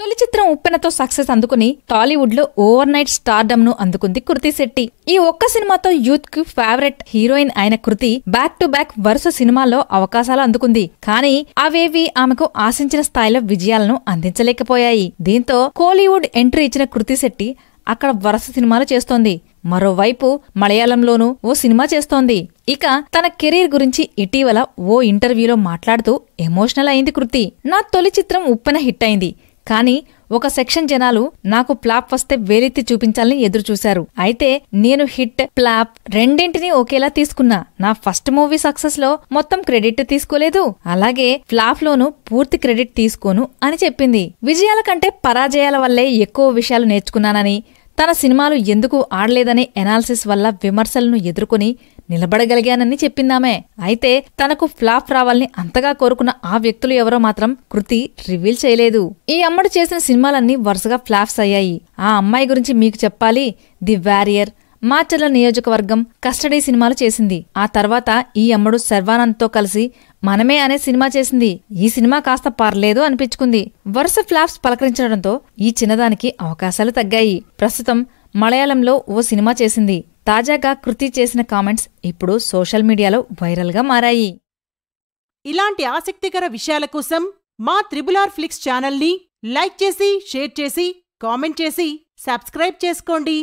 తొలి చిత్రం ఉప్పెనతో సక్సెస్ అందుకుని టాలీవుడ్ లో ఓవర్ నైట్ స్టార్డమ్ ను అందుకుంది కృతి శెట్టి. ఈ ఒక్క సినిమాతో యూత్ కు ఫేవరెట్ హీరోయిన్ అయిన కృతి బ్యాక్ టు బ్యాక్ వరుస సినిమాల్లో అవకాశాలు అందుకుంది. కానీ అవేవి ఆమెకు ఆశించిన స్థాయిలో విజయాలను అందించలేకపోయాయి. దీంతో కోలీవుడ్ ఎంట్రీ ఇచ్చిన కృతి శెట్టి అక్కడ వరుస సినిమాలు చేస్తోంది. మరోవైపు మలయాళంలోనూ ఓ సినిమా చేస్తోంది. ఇక తన కెరీర్ గురించి ఇటీవల ఓ ఇంటర్వ్యూలో మాట్లాడుతూ ఎమోషనల్ అయింది కృతి. నా తొలి చిత్రం ఉప్పెన హిట్ అయింది. కానీ ఒక సెక్షన్ జనాలు నాకు ఫ్లాప్ వస్తే వేలెత్తి చూపించాలని ఎదురుచూశారు. అయితే నేను హిట్, ఫ్లాప్ రెండింటినీ ఒకేలా తీసుకున్నా. నా ఫస్ట్ మూవీ సక్సెస్ లో మొత్తం క్రెడిట్ తీసుకోలేదు, అలాగే ఫ్లాప్ లోనూ పూర్తి క్రెడిట్ తీసుకోను అని చెప్పింది. విజయాల కంటే పరాజయాల వల్లే ఎక్కువ విషయాలు నేర్చుకున్నానని, తన సినిమాలు ఎందుకు ఆడలేదనే ఎనాలిసిస్ వల్ల విమర్శలను ఎదుర్కొని నిలబడగలిగానని చెప్పిందామే. అయితే తనకు ఫ్లాప్ రావాలని అంతగా కోరుకున్న ఆ వ్యక్తులు ఎవరో మాత్రం కృతి రివీల్ చేయలేదు. ఈ అమ్మడు చేసిన సినిమాలన్నీ వరుసగా ఫ్లాప్స్ అయ్యాయి. ఆ అమ్మాయి గురించి మీకు చెప్పాలి. ది వారియర్, మాచర్ల నియోజకవర్గం, కస్టడీ సినిమాలు చేసింది. ఆ తర్వాత ఈ అమ్మడు శర్వానంద్తో కలిసి మనమే అనే సినిమా చేసింది. ఈ సినిమా కాస్త పర్లేదు అనిపించుకుంది. వరుస ఫ్లాప్స్ పలకరించడంతో ఈ చిన్నదానికి అవకాశాలు తగ్గాయి. ప్రస్తుతం మలయాళంలో ఓ సినిమా చేసింది. తాజాగా కృతి చేసిన కామెంట్స్ ఇప్పుడు సోషల్ మీడియాలో వైరల్గా మారాయి. ఇలాంటి ఆసక్తికర విషయాల కోసం మా త్రిబుల్ ఆర్ ఫ్లిక్స్ ఛానల్ని లైక్ చేసి, షేర్ చేసి, కామెంట్ చేసి, సబ్స్క్రైబ్ చేసుకోండి.